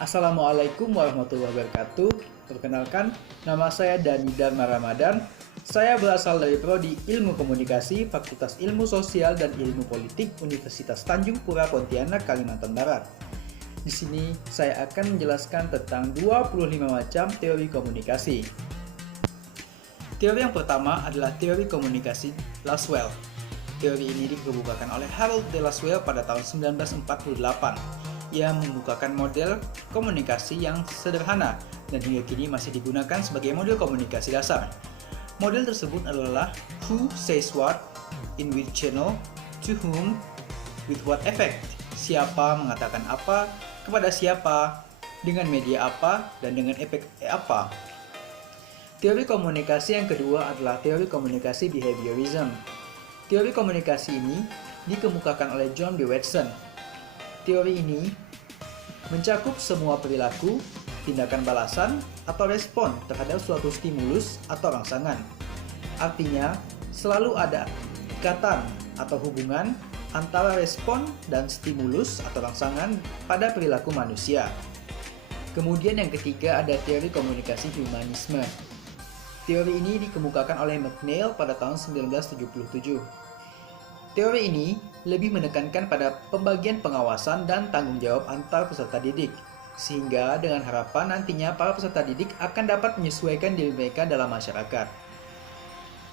Assalamualaikum warahmatullahi wabarakatuh. Perkenalkan, nama saya Dani Dharma Ramadan. Saya berasal dari Prodi Ilmu Komunikasi, Fakultas Ilmu Sosial dan Ilmu Politik, Universitas Tanjung Pura, Pontianak, Kalimantan Barat. Di sini saya akan menjelaskan tentang 25 macam teori komunikasi. Teori yang pertama adalah teori komunikasi Lasswell. Teori ini dikemukakan oleh Harold de Lasswell pada tahun 1948. Ia membukakan model komunikasi yang sederhana dan hingga kini masih digunakan sebagai model komunikasi dasar. Model tersebut adalah who says what, in which channel, to whom, with what effect, siapa mengatakan apa, kepada siapa, dengan media apa, dan dengan efek apa. Teori komunikasi yang kedua adalah teori komunikasi behaviorism. Teori komunikasi ini dikemukakan oleh John B. Watson. Teori ini mencakup semua perilaku, tindakan balasan, atau respon terhadap suatu stimulus atau rangsangan. Artinya, selalu ada ikatan atau hubungan antara respon dan stimulus atau rangsangan pada perilaku manusia. Kemudian yang ketiga ada teori komunikasi humanisme. Teori ini dikemukakan oleh McNeill pada tahun 1977. Teori ini lebih menekankan pada pembagian pengawasan dan tanggung jawab antar peserta didik, sehingga dengan harapan nantinya para peserta didik akan dapat menyesuaikan diri mereka dalam masyarakat.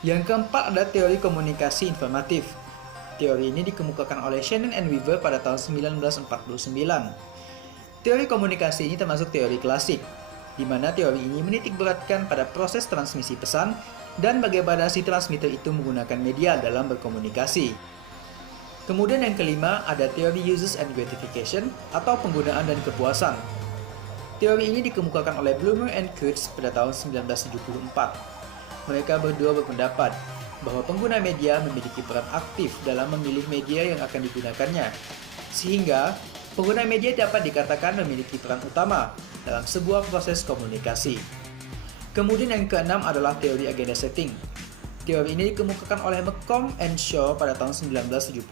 Yang keempat ada teori komunikasi informatif. Teori ini dikemukakan oleh Shannon and Weaver pada tahun 1949. Teori komunikasi ini termasuk teori klasik, di mana teori ini menitikberatkan pada proses transmisi pesan dan bagaimana si transmitter itu menggunakan media dalam berkomunikasi. Kemudian yang kelima ada teori uses and gratification atau penggunaan dan kepuasan. Teori ini dikemukakan oleh Bloomer and Kurtz pada tahun 1974. Mereka berdua berpendapat bahwa pengguna media memiliki peran aktif dalam memilih media yang akan digunakannya, sehingga pengguna media dapat dikatakan memiliki peran utama dalam sebuah proses komunikasi. Kemudian yang keenam adalah teori agenda setting. Teori ini dikemukakan oleh McComb and Shaw pada tahun 1972.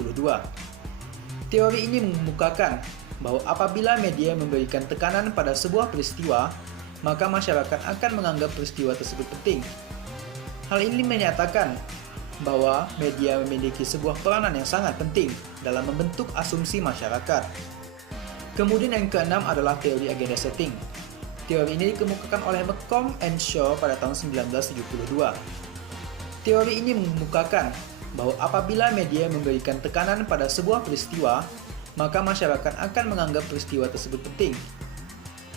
Teori ini mengemukakan bahwa apabila media memberikan tekanan pada sebuah peristiwa, maka masyarakat akan menganggap peristiwa tersebut penting. Hal ini menyatakan bahwa media memiliki sebuah peranan yang sangat penting dalam membentuk asumsi masyarakat. Kemudian yang keenam adalah teori agenda setting. Teori ini dikemukakan oleh McComb and Shaw pada tahun 1972. Teori ini mengemukakan bahwa apabila media memberikan tekanan pada sebuah peristiwa, maka masyarakat akan menganggap peristiwa tersebut penting.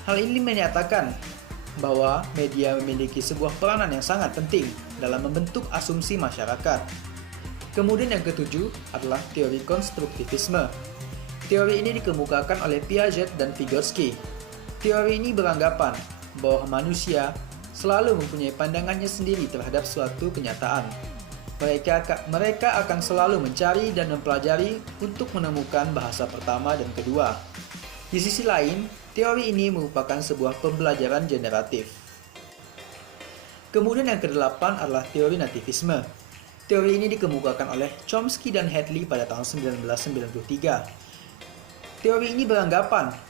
Hal ini menyatakan bahwa media memiliki sebuah peranan yang sangat penting dalam membentuk asumsi masyarakat. Kemudian yang ketujuh adalah teori konstruktivisme. Teori ini dikemukakan oleh Piaget dan Vygotsky. Teori ini beranggapan bahwa manusia selalu mempunyai pandangannya sendiri terhadap suatu kenyataan. Mereka akan selalu mencari dan mempelajari untuk menemukan bahasa pertama dan kedua. Di sisi lain, teori ini merupakan sebuah pembelajaran generatif. Kemudian yang kedelapan adalah teori nativisme. Teori ini dikemukakan oleh Chomsky dan Hadley pada tahun 1993. Teori ini beranggapan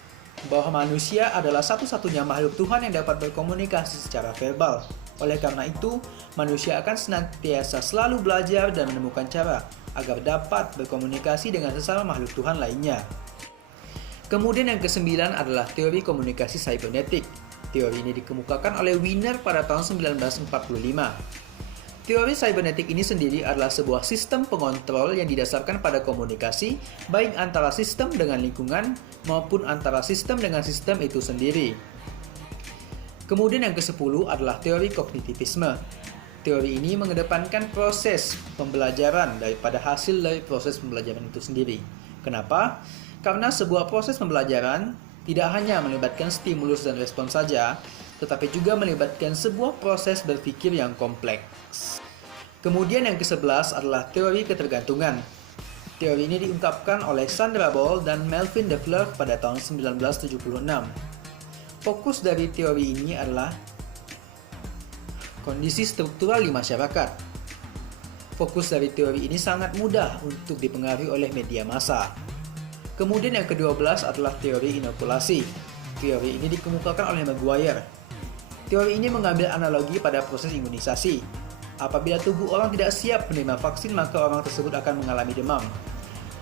bahwa manusia adalah satu-satunya makhluk Tuhan yang dapat berkomunikasi secara verbal. Oleh karena itu, manusia akan senantiasa selalu belajar dan menemukan cara agar dapat berkomunikasi dengan sesama makhluk Tuhan lainnya. Kemudian yang kesembilan adalah teori komunikasi cybernetik. Teori ini dikemukakan oleh Wiener pada tahun 1945. Teori cybernetik ini sendiri adalah sebuah sistem pengontrol yang didasarkan pada komunikasi, baik antara sistem dengan lingkungan maupun antara sistem dengan sistem itu sendiri. Kemudian yang ke-10 adalah teori kognitivisme. Teori ini mengedepankan proses pembelajaran daripada hasil dari proses pembelajaran itu sendiri. Kenapa? Karena sebuah proses pembelajaran tidak hanya melibatkan stimulus dan respon saja, tetapi juga melibatkan sebuah proses berpikir yang kompleks. Kemudian yang ke-11 adalah teori ketergantungan. Teori ini diungkapkan oleh Sandra Ball dan Melvin de Klerk pada tahun 1976. Fokus dari teori ini adalah kondisi struktural di masyarakat. Fokus dari teori ini sangat mudah untuk dipengaruhi oleh media massa. Kemudian yang ke-12 adalah teori inokulasi. Teori ini dikemukakan oleh Maguire. Teori ini mengambil analogi pada proses imunisasi. Apabila tubuh orang tidak siap menerima vaksin, maka orang tersebut akan mengalami demam.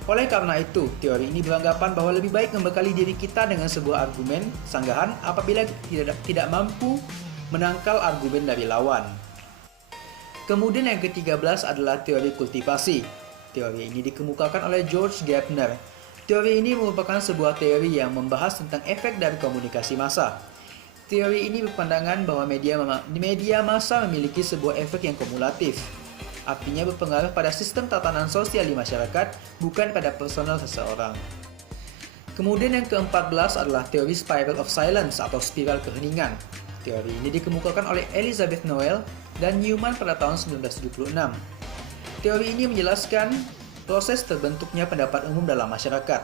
Oleh karena itu, teori ini beranggapan bahwa lebih baik membekali diri kita dengan sebuah argumen sanggahan apabila tidak mampu menangkal argumen dari lawan. Kemudian yang ke-13 adalah teori kultivasi. Teori ini dikemukakan oleh George Gardner. Teori ini merupakan sebuah teori yang membahas tentang efek dari komunikasi massa. Teori ini berpandangan bahwa media massa memiliki sebuah efek yang kumulatif. Artinya berpengaruh pada sistem tatanan sosial di masyarakat, bukan pada personal seseorang. Kemudian yang ke-14 adalah teori spiral of silence atau spiral keheningan. Teori ini dikemukakan oleh Elizabeth Noel dan Newman pada tahun 1976. Teori ini menjelaskan proses terbentuknya pendapat umum dalam masyarakat.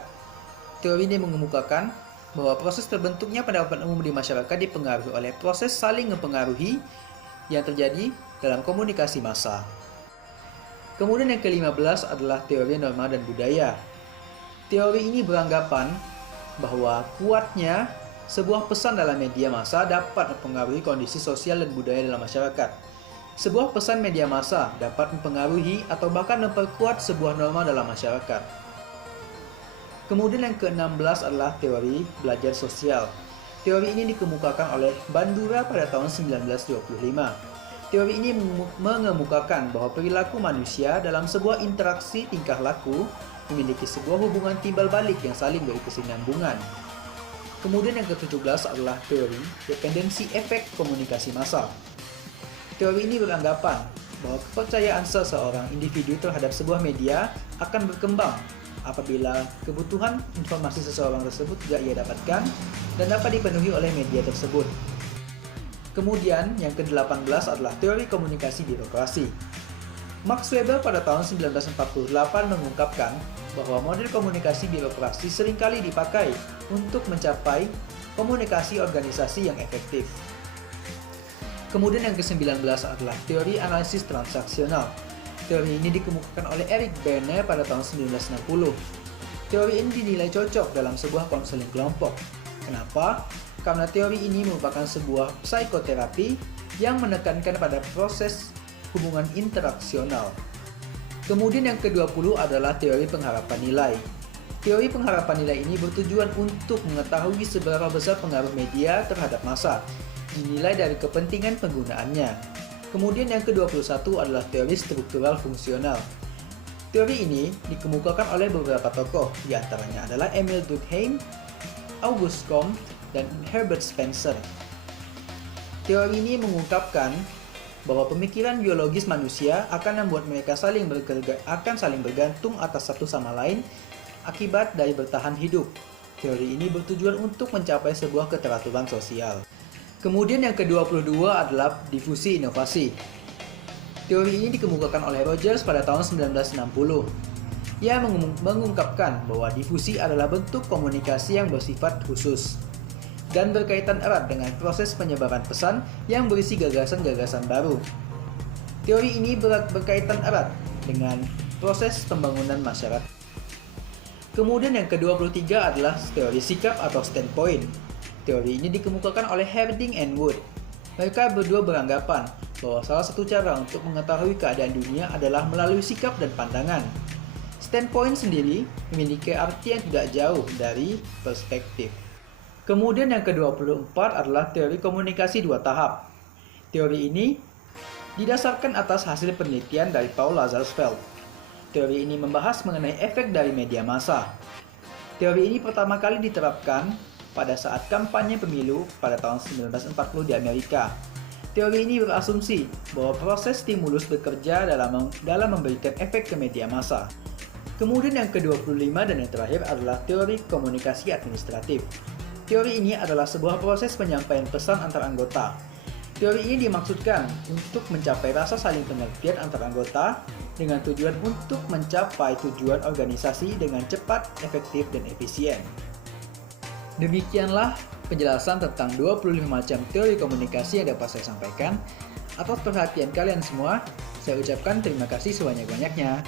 Teori ini mengemukakan bahwa proses terbentuknya pendapat umum di masyarakat dipengaruhi oleh proses saling mempengaruhi yang terjadi dalam komunikasi massa. Kemudian yang ke-15 adalah teori norma dan budaya. Teori ini beranggapan bahwa kuatnya sebuah pesan dalam media massa dapat mempengaruhi kondisi sosial dan budaya dalam masyarakat. Sebuah pesan media massa dapat mempengaruhi atau bahkan memperkuat sebuah norma dalam masyarakat. Kemudian yang ke-16 adalah teori belajar sosial. Teori ini dikemukakan oleh Bandura pada tahun 1925. Teori ini mengemukakan bahwa perilaku manusia dalam sebuah interaksi tingkah laku memiliki sebuah hubungan timbal balik yang saling berkesinambungan. Kemudian yang ke-17 adalah teori dependensi efek komunikasi massa. Teori ini beranggapan bahwa kepercayaan seseorang individu terhadap sebuah media akan berkembang apabila kebutuhan informasi seseorang tersebut juga ia dapatkan dan dapat dipenuhi oleh media tersebut. Kemudian yang ke-18 adalah teori komunikasi birokrasi. Max Weber pada tahun 1948 mengungkapkan bahwa model komunikasi birokrasi seringkali dipakai untuk mencapai komunikasi organisasi yang efektif. Kemudian yang ke-19 adalah teori analisis transaksional. Teori ini dikemukakan oleh Eric Berne pada tahun 1960. Teori ini dinilai cocok dalam sebuah konseling kelompok. Kenapa? Karena teori ini merupakan sebuah psikoterapi yang menekankan pada proses hubungan interaksional. Kemudian yang ke-20 adalah teori pengharapan nilai. Teori pengharapan nilai ini bertujuan untuk mengetahui seberapa besar pengaruh media terhadap massa, dinilai dari kepentingan penggunaannya. Kemudian yang ke-21 adalah teori struktural fungsional. Teori ini dikemukakan oleh beberapa tokoh, di antaranya adalah Emil Durkheim, Auguste Comte, dan Herbert Spencer. Teori ini mengungkapkan bahwa pemikiran biologis manusia akan membuat mereka saling bergantung atas satu sama lain akibat dari bertahan hidup. Teori ini bertujuan untuk mencapai sebuah keteraturan sosial. Kemudian yang ke-22 adalah difusi inovasi. Teori ini dikemukakan oleh Rogers pada tahun 1960. Ia mengungkapkan bahwa difusi adalah bentuk komunikasi yang bersifat khusus dan berkaitan erat dengan proses penyebaran pesan yang berisi gagasan-gagasan baru. Teori ini berkaitan erat dengan proses pembangunan masyarakat. Kemudian yang ke-23 adalah teori sikap atau standpoint. Teori ini dikemukakan oleh Harding and Wood. Mereka berdua beranggapan bahwa salah satu cara untuk mengetahui keadaan dunia adalah melalui sikap dan pandangan. Standpoint sendiri memiliki arti yang tidak jauh dari perspektif. Kemudian yang ke-24 adalah teori komunikasi dua tahap. Teori ini didasarkan atas hasil penelitian dari Paul Lazarsfeld. Teori ini membahas mengenai efek dari media massa. Teori ini pertama kali diterapkan pada saat kampanye pemilu pada tahun 1940 di Amerika. Teori ini berasumsi bahwa proses stimulus bekerja dalam memberikan efek ke media massa. Kemudian yang ke-25 dan yang terakhir adalah teori komunikasi administratif. Teori ini adalah sebuah proses penyampaian pesan antar anggota. Teori ini dimaksudkan untuk mencapai rasa saling pengertian antar anggota dengan tujuan untuk mencapai tujuan organisasi dengan cepat, efektif, dan efisien. Demikianlah penjelasan tentang 25 macam teori komunikasi yang dapat saya sampaikan. Atas perhatian kalian semua, saya ucapkan terima kasih sebanyak-banyaknya.